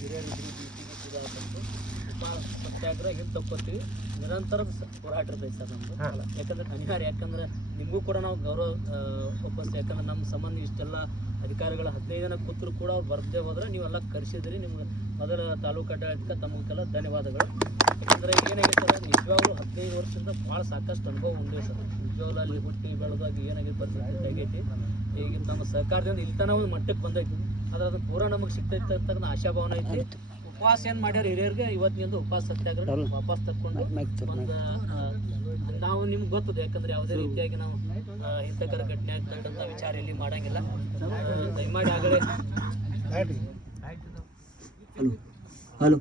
ಹಿರಿಯರಿದ್ರು ಉಪವಾಸ ಸತ್ಯಾಗ್ರಹ ಹಿಂದೆ ತಕ್ಕೋತೀವಿ. ನಿರಂತರ ಹೋರಾಟ ಇರ್ತೈತೆ ಸರ್ ನಮ್ದು. ಯಾಕಂದ್ರೆ ಅನಿವಾರ್ಯ, ಯಾಕಂದ್ರೆ ನಿಮಗೂ ಕೂಡ ನಾವು ಗೌರವ ಒಪ್ಪಿಸ್ತೀವಿ. ಯಾಕಂದ್ರೆ ನಮ್ಮ ಸಂಬಂಧ ಇಷ್ಟೆಲ್ಲ ಅಧಿಕಾರಿಗಳು 15 ಜನ ಕೂತರು ಕೂಡ ಅವ್ರು ಬರ್ದೇ ಹೋದ್ರೆ ನೀವೆಲ್ಲ ಕರೆಸಿದ್ರಿ. ನಿಮ್ಗೆ ಮೊದಲ ತಾಲೂಕು ಆಡಳಿತಕ್ಕೆ ತಮಗೆಲ್ಲ ಧನ್ಯವಾದಗಳು. ಯಾಕಂದ್ರೆ ಏನಾಗಿರ್ತದೆ, ನಿಜವಾಗ್ಲೂ 15 ವರ್ಷದಿಂದ ಭಾಳ ಸಾಕಷ್ಟು ಅನುಭವ ಹೊಂದಿದೆ ಸರ್. ನಿಜವಾಗ್ಲೂ ಅಲ್ಲಿ ಹುಟ್ಟಿ ಬೆಳೆದಾಗಿ ಏನಾಗಿದೆ ಪರಿಸ್ಥಿತಿ ಆಗೈತಿ. ಈಗ ನಮ್ಮ ಸರ್ಕಾರದಿಂದ ಇಲ್ಲಿ ಒಂದು ಮಟ್ಟಕ್ಕೆ ಬಂದೈತಿ. ಆದ್ರೆ ಅದು ಪೂರಾ ನಮಗೆ ಸಿಗ್ತೈತೆ ಅಂತಕ್ಕಂಥ ಆಶಾಭಾವನೆ ಐತಿ. ಉಪವಾಸ ಏನು ಮಾಡ್ಯಾರ ಹಿರಿಯರಿಗೆ ಇವತ್ತಿನಿಂದ ಉಪವಾಸ ಸತ್ಯಾಗ್ರಹ ವಾಪಸ್ ತಕ್ಕೊಂಡು ಒಂದು ನಾವು ನಿಮ್ಗೆ ಗೊತ್ತದೆ. ಯಾಕಂದ್ರೆ ಯಾವುದೇ ರೀತಿಯಾಗಿ ನಾವು ಹಿಂಸಕರ ಘಟನೆ ಆಗ್ತಕ್ಕಂಥ ವಿಚಾರ ಇಲ್ಲಿ ಮಾಡಂಗಿಲ್ಲ. ದಯಮಾಡಿ ಆಗಲೇ ಹಲೋ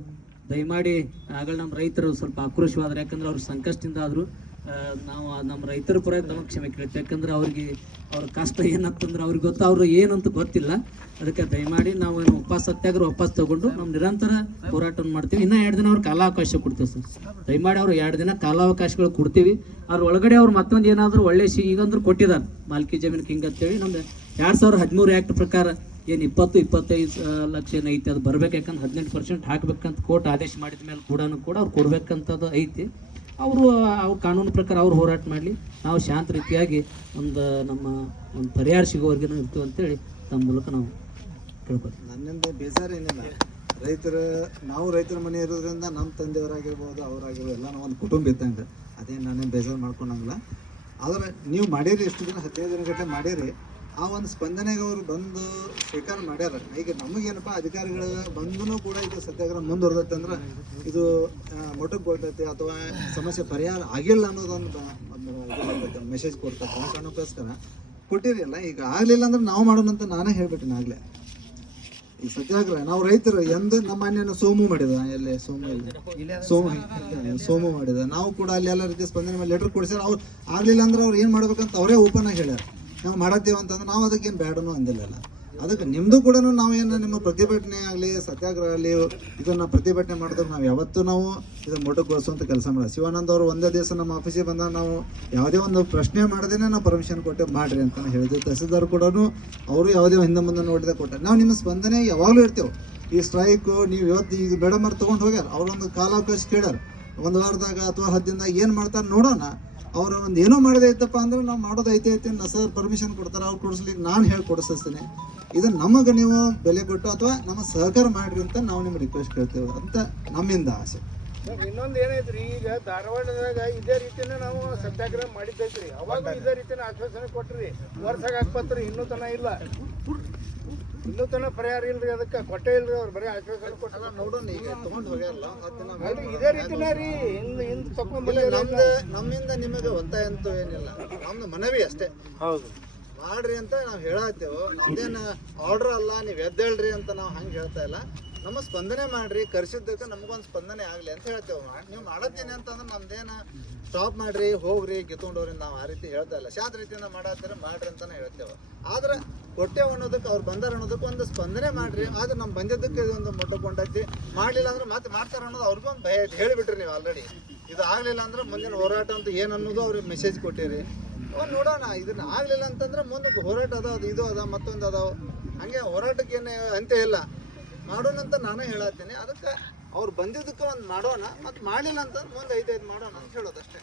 ದಯಮಾಡಿ ಆಗಲೇ ನಮ್ಮ ರೈತರು ಸ್ವಲ್ಪ ಆಕ್ರೋಶವಾದ್ರೆ, ಯಾಕಂದ್ರೆ ಅವ್ರು ಸಂಕಷ್ಟದಿಂದ ಆದರೂ ನಾವು ನಮ್ಮ ರೈತರ ಪರ ನಮಗೆ ಕ್ಷಮೆ ಕೇಳ್ತೀವಿ. ಯಾಕಂದ್ರೆ ಅವ್ರಿಗೆ ಅವ್ರ ಕಷ್ಟ ಏನಂತಂದ್ರೆ ಅವ್ರಿಗೆ ಗೊತ್ತು, ಅವ್ರು ಏನಂತ ಗೊತ್ತಿಲ್ಲ. ಅದಕ್ಕೆ ದಯಮಾಡಿ ನಾವು ಉಪವಾಸ ಸತ್ಯಾಗ್ರಹ ವಾಪಸ್ ತಗೊಂಡು ನಾವು ನಿರಂತರ ಹೋರಾಟವನ್ನು ಮಾಡ್ತೀವಿ. ಇನ್ನೂ 2 ದಿನ ಅವ್ರು ಕಾಲಾವಕಾಶ ಕೊಡ್ತೀವಿ ಸರ್. ದಯಮಾಡಿ ಅವ್ರು 2 ದಿನ ಕಾಲಾವಕಾಶಗಳು ಕೊಡ್ತೀವಿ. ಅದ್ರ ಒಳಗಡೆ ಅವ್ರು ಮತ್ತೊಂದು ಏನಾದರೂ ಒಳ್ಳೆ ಈಗಂದ್ರೂ ಕೊಟ್ಟಿದ್ದಾರೆ ಮಾಲ್ಕಿ ಜಮೀನು ಹಿಂಗೆ ಅಂತೇಳಿ. ನಮ್ದು 2013 ಆ್ಯಕ್ಟ್ ಪ್ರಕಾರ ಏನು 20-25 ಲಕ್ಷ ಏನೈತಿ ಅದು ಬರ್ಬೇಕು. ಯಾಕಂದ್ರೆ 18% ಹಾಕ್ಬೇಕಂತ ಕೋರ್ಟ್ ಆದೇಶ ಮಾಡಿದ ಮೇಲೆ ಕೂಡ ಅವ್ರು ಕೊಡ್ಬೇಕಂತದ್ದು ಐತಿ. ಅವರು ಕಾನೂನು ಪ್ರಕಾರ ಅವ್ರು ಹೋರಾಟ ಮಾಡಲಿ, ನಾವು ಶಾಂತ ರೀತಿಯಾಗಿ ನಮ್ಮ ಒಂದು ಪರಿಹಾರ ಸಿಗೋವರೆಗೆ ನಾವು ಇರ್ತೀವಿ ಅಂತೇಳಿ ತಮ್ಮ ಮೂಲಕ ನಾವು ಕೇಳ್ಕೊತೀವಿ. ನನ್ನಿಂದ ಬೇಜಾರೇನಿಲ್ಲ. ನಾವು ರೈತರ ಮನೆ ಇರೋದ್ರಿಂದ ನಮ್ಮ ತಂದೆಯವರಾಗಿರ್ಬೋದು, ಅವರಾಗಿರ್ಬೋದು, ಎಲ್ಲ ನಾವು ಒಂದು ಕುಟುಂಬ ಇದ್ದಂಗೆ. ಅದೇನು ನಾನೇನು ಬೇಜಾರು ಮಾಡ್ಕೊಂಡಂಗಿಲ್ಲ. ಆದರೆ ನೀವು ಮಾಡಿರಿ, ಎಷ್ಟು ದಿನ 15 ದಿನ ಗಟ್ಟಲೆ ಮಾಡಿರಿ. ಆ ಒಂದು ಸ್ಪಂದನೆಗೆ ಅವರು ಬಂದು ಸ್ವೀಕಾರ ಮಾಡ್ಯಾರ. ಈಗ ನಮಗೇನಪ್ಪ, ಅಧಿಕಾರಿಗಳು ಬಂದೂ ಕೂಡ ಇದು ಸತ್ಯಾಗ್ರಹ ಮುಂದುವರೆದೈತೆ ಅಂದ್ರೆ ಇದು ಮೊಟಕ್ಕೆ ಹೋಗ್ತೈತಿ ಅಥವಾ ಸಮಸ್ಯೆ ಪರಿಹಾರ ಆಗಿಲ್ಲ ಅನ್ನೋದೊಂದು ಮೆಸೇಜ್ ಕೊಡ್ತಾರೆ. ಆ ಕಾರಣಕ್ಕೋಸ್ಕರ ಕೊಟ್ಟಿರಲ್ಲ. ಈಗ ಆಗಲಿಲ್ಲ ಅಂದ್ರೆ ನಾವು ಮಾಡೋಣ ಅಂತ ನಾನೇ ಹೇಳ್ಬಿಟ್ಟಿನಿ ಆಗಲೇ. ಈ ಸತ್ಯಾಗ್ರಹ ನಾವು ರೈತರು ಎಂದು ನಮ್ಮ ಮನೆಯನ್ನು ಸೋಮು ಮಾಡಿದ, ಎಲ್ಲೇ ಸೋಮು ಮಾಡಿದ. ನಾವು ಕೂಡ ಅಲ್ಲಿ ಎಲ್ಲ ರೀತಿ ಸ್ಪಂದನೆ ಮೇಲೆ ಲೆಟರ್ ಕೊಡಿಸ್ಯಾರ. ಅವ್ರು ಆಗಲಿಲ್ಲ ಅಂದ್ರೆ ಅವ್ರು ಏನು ಮಾಡ್ಬೇಕಂತ ಅವರೇ ಓಪನ್ ಆಗಿ ಹೇಳ್ಯಾರ. ನಾವು ಮಾಡತ್ತೀವಿ ಅಂತಂದ್ರೆ ನಾವು ಅದಕ್ಕೇನು ಬೇಡನೂ ಅಂದಿಲ್ಲ. ಅದಕ್ಕೆ ನಿಮ್ಮದು ಕೂಡ ನಾವೇನು ನಿಮ್ಮ ಪ್ರತಿಭಟನೆ ಆಗಲಿ ಸತ್ಯಾಗ್ರಹ ಆಗಲಿ ಇದನ್ನು ಪ್ರತಿಭಟನೆ ಮಾಡಿದ್ರೆ ನಾವು ಯಾವತ್ತೂ ನಾವು ಇದನ್ನು ಮೊಟಕುಗೊಳಿಸುವಂಥ ಕೆಲಸ ಮಾಡೋದು. ಶಿವಾನಂದ ಅವರು ಒಂದೇ ದಿವಸ ನಮ್ಮ ಆಫೀಸಿಗೆ ಬಂದಾಗ ನಾವು ಯಾವುದೇ ಒಂದು ಪ್ರಶ್ನೆ ಮಾಡದೇ ನಾವು ಪರ್ಮಿಷನ್ ಕೊಟ್ಟೆ ಮಾಡಿರಿ ಅಂತ ಹೇಳಿದ್ವಿ. ತಹಸೀಲ್ದಾರ್ ಕೂಡ ಅವರು ಯಾವುದೇ ಹಿಂದೆ ಮುಂದೆ ನೋಡಿದೆ ಕೊಟ್ಟರೆ ನಾವು ನಿಮ್ಮ ಸ್ಪಂದನೆ ಯಾವಾಗಲೂ ಇರ್ತೇವೆ. ಈ ಸ್ಟ್ರೈಕು ನೀವು ಇವತ್ತು ಈಗ ಮೇಡಮ್ ಅವ್ರು ತೊಗೊಂಡು ಹೋಗ್ಯಾರ, ಅವರೊಂದು ಕಾಲಾವಕಾಶ ಕೇಳ್ಯಾರ. 1 ವಾರದಾಗ ಅಥವಾ 10 ದಿನದಾಗ ಏನು ಮಾಡ್ತಾರೆ ನೋಡೋಣ. ಅವ್ರು ಒಂದು ಏನೋ ಮಾಡೋದೇ ಇತ್ತಪ್ಪ ಅಂದ್ರೆ ನಾವು ಮಾಡೋದು ಐತೆ ಸರ್ ಪರ್ಮಿಷನ್ ಕೊಡ್ತಾರೆ, ಅವ್ರು ಕೊಡಿಸ್ಲಿಕ್ಕೆ ನಾನು ಹೇಳಿ ಕೊಡಿಸ್ತೀನಿ. ಇದನ್ನು ನಮಗೆ ನೀವು ಬೆಲೆ ಕೊಟ್ಟು ಅಥವಾ ನಮ್ಮ ಸಹಕಾರ ಮಾಡಿರಿ ಅಂತ ನಾವು ನಿಮ್ಗೆ ರಿಕ್ವೆಸ್ಟ್ ಕೇಳ್ತೇವೆ ಅಂತ ನಮ್ಮಿಂದ ಆಸೆ. ಇನ್ನೊಂದು ಏನೈತ್ರಿ, ಈಗ ಧಾರವಾಡದಾಗ ಇದೇ ರೀತಿನೇ ನಾವು ಸತ್ಯಾಗ್ರಹ ಮಾಡಿದ್ದೈತ್ರಿ. ಅವಾಗ ಇದೇ ರೀತಿನ ಆಶ್ವಾಸನೆ ಕೊಟ್ರಿ, ವರ್ಷಕ್ಕೆ ಹಾಕ್ಪತ್ರಿ. ಇನ್ನೂ ತನ ಪರಿಹಾರ ಇಲ್ರಿ, ಅದಕ್ಕೆ ಕೊಟ್ಟೆ ಇಲ್ರಿ. ಅವ್ರು ಬರೀ ಆಶ್ವಾಸನೆ ಕೊಟ್ಟಲ್ಲ. ನೋಡೋಣ, ಈಗ ತೊಗೊಂಡು ಹೋಗ್ಯಾರಲ್ಲ ಇದೇ ರೀತಿನೇ ರೀ. ಹಿಂದೆ ತಕೊಂಡ್ಬಂದ ನಮ್ಮಿಂದ ನಿಮಗೆ ಒತ್ತಾಯ ಅಂತೂ ಏನಿಲ್ಲ, ನಮ್ದು ಮನವಿ ಅಷ್ಟೇ. ಹೌದು ಮಾಡ್ರಿ ಅಂತ ನಾವು ಹೇಳತ್ತೇವೆ. ನಮ್ದೇನು ಆರ್ಡರ್ ಅಲ್ಲ, ನೀವು ಎದ್ದೇಳ್ರಿ ಅಂತ ನಾವು ಹಂಗೆ ಹೇಳ್ತಾ ಇಲ್ಲ. ನಮ್ಮ ಸ್ಪಂದನೆ ಮಾಡ್ರಿ, ಕರ್ಸಿದ್ದಕ್ಕೆ ನಮಗೊಂದು ಸ್ಪಂದನೆ ಆಗಲಿ ಅಂತ ಹೇಳ್ತೇವೆ. ನೀವು ಮಾಡತ್ತೀನಿ ಅಂತಂದ್ರೆ ನಮ್ದೇನು ಸ್ಟಾಪ್ ಮಾಡ್ರಿ ಹೋಗ್ರಿ ಗೆತ್ಕೊಂಡವ್ರಿ ನಾವು ಆ ರೀತಿ ಹೇಳ್ತಾ ಇಲ್ಲ. ಶಾಂತ ರೀತಿಯಿಂದ ಮಾಡತ್ತಾರೆ ಮಾಡ್ರಿ ಅಂತಾನೆ ಹೇಳ್ತೇವೆ. ಆದ್ರೆ ಕೊಟ್ಟೆವು ಅನ್ನೋದಕ್ಕೆ ಅವ್ರು ಬಂದಾರ ಅನ್ನೋದಕ್ಕೆ ಒಂದು ಸ್ಪಂದನೆ ಮಾಡ್ರಿ. ಆದ್ರೆ ನಮ್ಮ ಬಂದಿದ್ದಕ್ಕೆ ಇದೊಂದು ಮೊಟ್ಟಕೊಂಡೈತಿ. ಮಾಡಲಿಲ್ಲ ಅಂದ್ರೆ ಮತ್ತೆ ಮಾಡ್ತಾರೆ ಅನ್ನೋದು ಅವ್ರಿಗೂ ಒಂದು ಭಯ ಐತಿ. ಹೇಳಿಬಿಟ್ರಿ ನೀವು ಆಲ್ರೆಡಿ. ಇದು ಆಗಲಿಲ್ಲ ಅಂದ್ರೆ ಮುಂದಿನ ಹೋರಾಟ ಅಂತ ಏನು ಅನ್ನೋದು ಅವ್ರಿಗೆ ಮೆಸೇಜ್ ಕೊಟ್ಟಿರಿ. ನೋಡೋಣ, ಇದನ್ನ ಆಗಲಿಲ್ಲ ಅಂತಂದ್ರೆ ಮುಂದಕ್ಕೆ ಹೋರಾಟ ಅದಾವ, ಇದು ಅದ ಮತ್ತೊಂದು ಅದಾವ. ಹಂಗೆ ಹೋರಾಟಕ್ಕೆ ಏನು ಅಂತ್ಯ ಇಲ್ಲ, ಮಾಡೋಣ ಅಂತ ನಾನೇ ಹೇಳತ್ತೀನಿ. ಅದಕ್ಕೆ ಅವ್ರು ಬಂದಿದ್ದಕ್ಕೆ ಒಂದು ಮಾಡೋಣ, ಮತ್ತು ಮಾಡಲಿಲ್ಲ ಅಂತಂದ್ರೆ ಮುಂದೆ ಐದೈದು ಮಾಡೋಣ ಅಂತ ಹೇಳೋದು ಅಷ್ಟೇ.